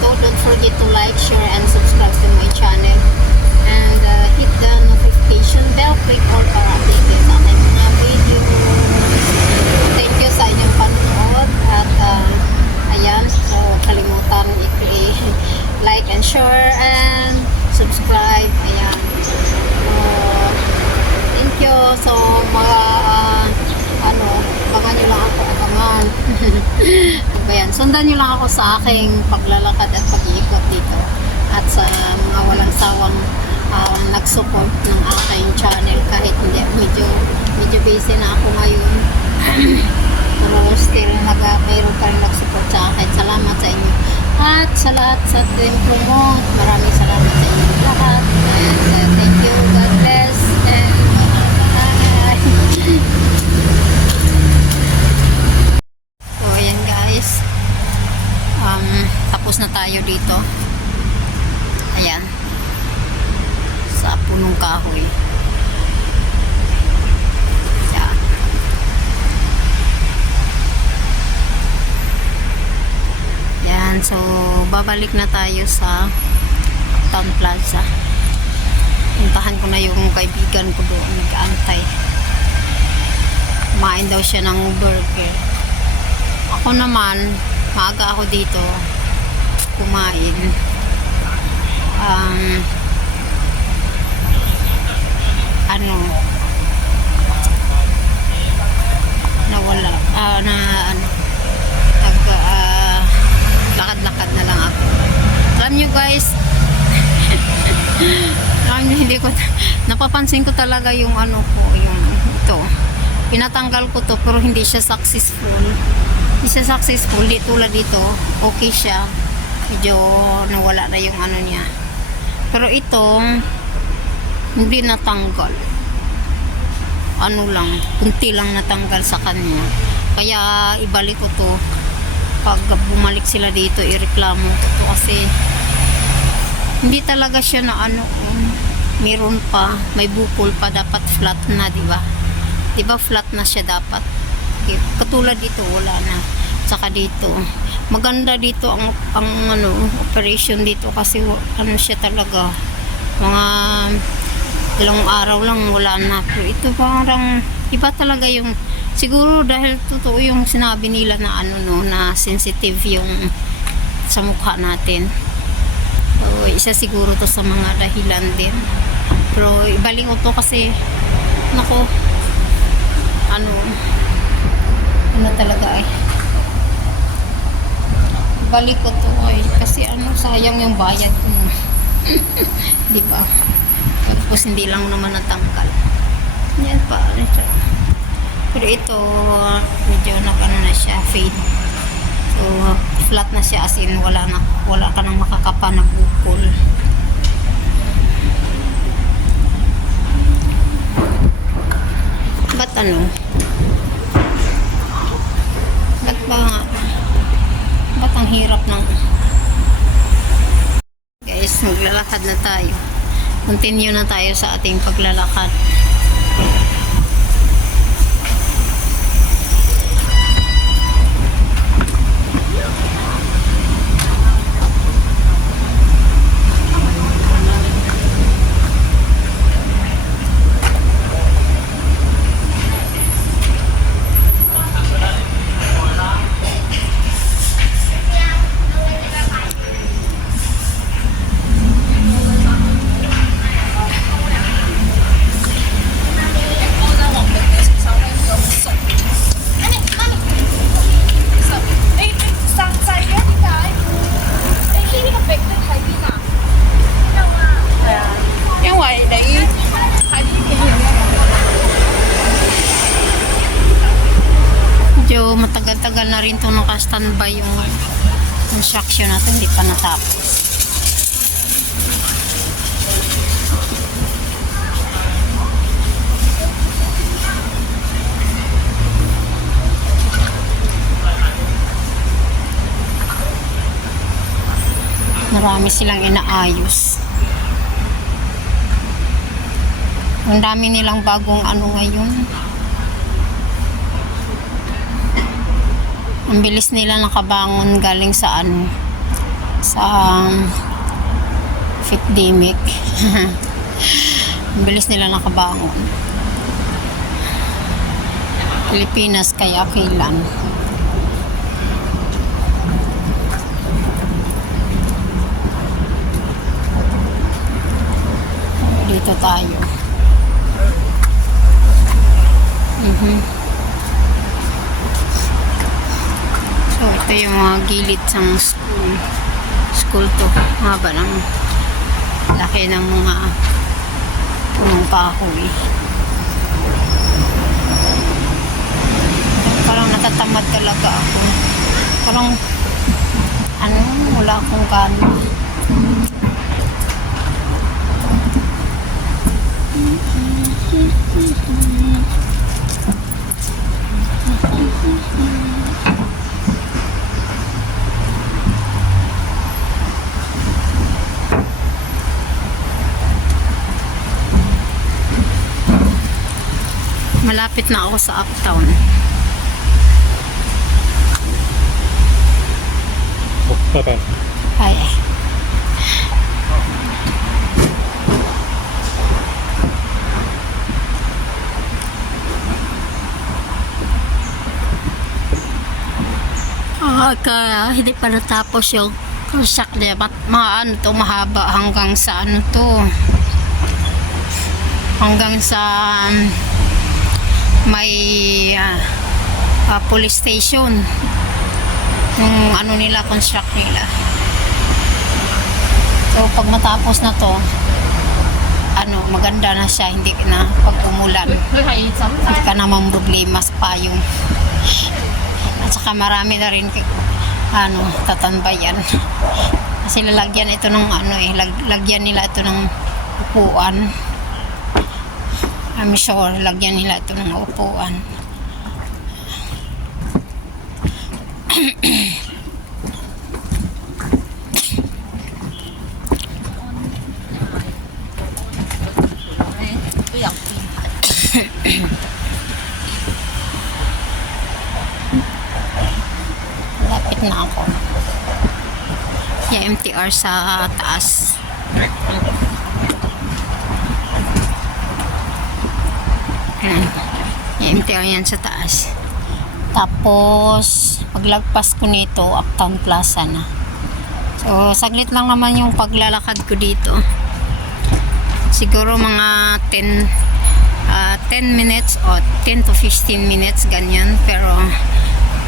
dito, don't forget to like, share, and subscribe to my channel. And hit the notification bell, click all para updated sa aking mga video. Thank you sa inyong panonood. At ayan, so kalimutan like and share and subscribe. Ayan. So, thank you. So, abangan nyo lang ako, abangan. Ayan, sundan nyo lang ako sa aking paglalakad at pag-iikot dito. At sa mga walang sawang nag-support ng aking channel kahit hindi, medyo busy na ako ngayon. Pero still, mayroon pa rin nag-support sa akin. Salamat sa inyo. At sa lahat sa templo mo, maraming salamat sa inyo lahat. And thank you. God bless. And bye. So, ayan guys. Tapos na tayo dito. Ayan. Sa punong kahoy. Ayan. Ayan. So, babalik na tayo sa Town Plaza. Puntahan ko na yung kaibigan ko doon. Nag-aantay. Kumain daw siya ng burger. Ako naman, maaga ako dito kumain. Nawala. Lakad-lakad na lang ako. Alam nyo guys, hindi ko, napapansin ko talaga yung yung ito. Pinatanggal ko to pero hindi siya successful. Hindi siya successful. Di tulad dito, okay siya. Medyo nawala na yung niya. Pero ito, hindi natanggal. Kunti lang natanggal sa kanya. Kaya ibalik ko to. Pag bumalik sila dito, ireklamo ko to kasi hindi talaga siya na meron pa, may bukol pa, dapat flat na, di ba? Di ba flat na siya dapat? Okay. Katulad dito, wala na. Saka dito, maganda dito ang operation dito kasi siya talaga. Mga ilang araw lang wala na. Pero ito parang iba talaga yung, siguro dahil totoo yung sinabi nila na na sensitive yung sa mukha natin. So, isa siguro to sa mga dahilan din. Pero ibalik ko to kasi nako, talaga balik ko to kasi sayang yung bayad mo. Di ba? Tapos hindi lang naman natanggal. Yan pa. Pero ito medyo na siya fade. So flat na siya, as in wala ka nang makakapa na bukol. Ba't ba't ang hirap ng guys, maglalakad na tayo. Continue na tayo sa ating paglalakad. Matagal-tagal na rin ito naka-standby yung construction natin, hindi pa natapos. Marami silang inaayos. Ang dami nilang bagong ngayon. Ang bilis nila nakabangon galing sa sa pandemic. Bilis nila nakabangon. Pilipinas kaya kailan. Dito tayo. So ito yung mga gilid ng school. School to. Haba ng laki ng mga punong kahoy. Parang natatamad talaga ako. Parang wala akong gana. Malapit na ako sa Uptown. Bye-bye. Ay. Hindi pa natapos yung construct niya. Mahaba hanggang sa hanggang sa may police station. Yung nila, construct nila. So pag matapos na to, maganda na siya, hindi na pag umulan hindi ka naman problema sa payong. At saka marami na rin tatanbayan kasi lalagyan ito ng lagyan nila ito ng upuan. I'm sure lagyan nila ito ng upuan. Lapit na ako. Yung MTR sa taas. Yung MTR yan sa taas. Tapos paglagpas ko nito, Uptown Plaza na. So saglit lang naman yung paglalakad ko dito. Siguro mga 10 minutes o 10 to 15 minutes ganyan. Pero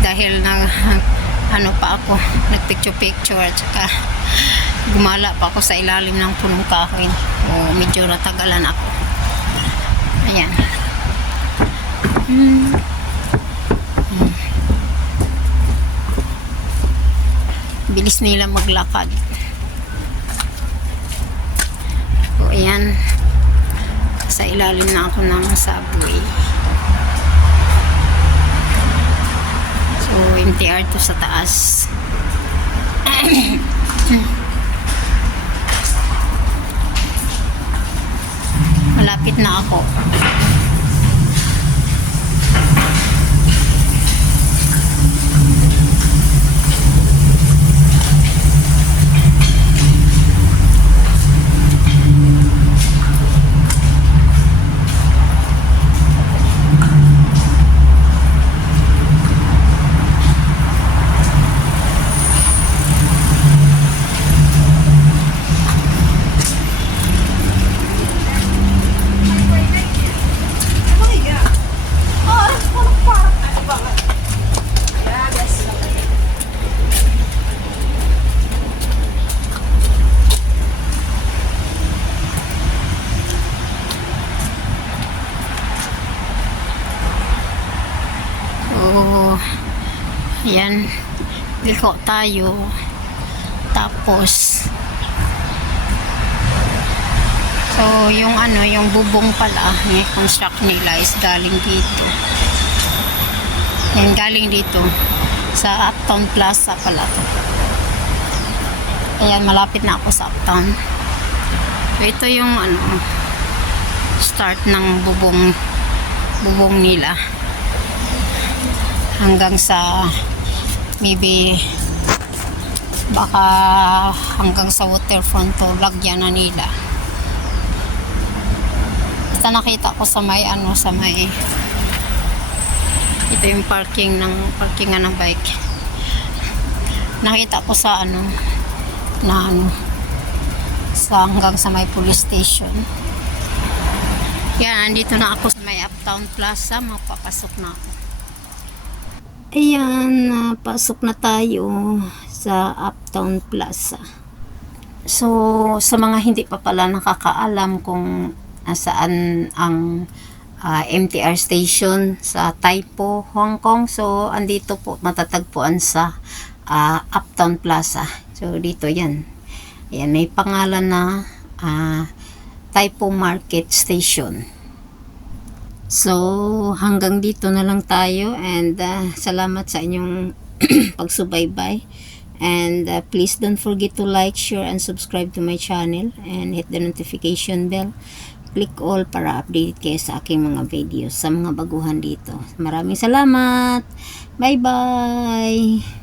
dahil pa ako, nagpicture at saka gumala pa ako sa ilalim ng punong kahoy. O medyo natagalan ako. Ayan. Bilis nila maglakad. O ayan, sa ilalim na ako ng subway. So MTR to sa taas. Malapit na ako. Yan, liko tayo. Tapos so yung yung bubong pala yung construct nila is galing dito. Yan, galing dito sa Uptown Plaza pala to. Ayan, malapit na ako sa Uptown. So ito yung start ng bubong nila hanggang sa maybe Baka hanggang sa waterfront to, lagyan na nila. Basta nakita ko sa may ito yung parkingan ng bike. Nakita ko sa sa hanggang sa may police station. Yan, andito na ako sa may Uptown Plaza. Mapapasok na ako. Ayan, pasok na tayo sa Uptown Plaza. So, sa mga hindi pa pala nakakaalam kung nasaan ang MTR station sa Taipo, Hong Kong. So, andito po matatagpuan sa Uptown Plaza. So, dito yan. Ayan, may pangalan na Taipo Market Station. So, hanggang dito na lang tayo, and salamat sa inyong pagsubaybay. And please don't forget to like, share, and subscribe to my channel, and hit the notification bell. Click all para update kayo sa aking mga videos, sa mga baguhan dito. Maraming salamat. Bye bye.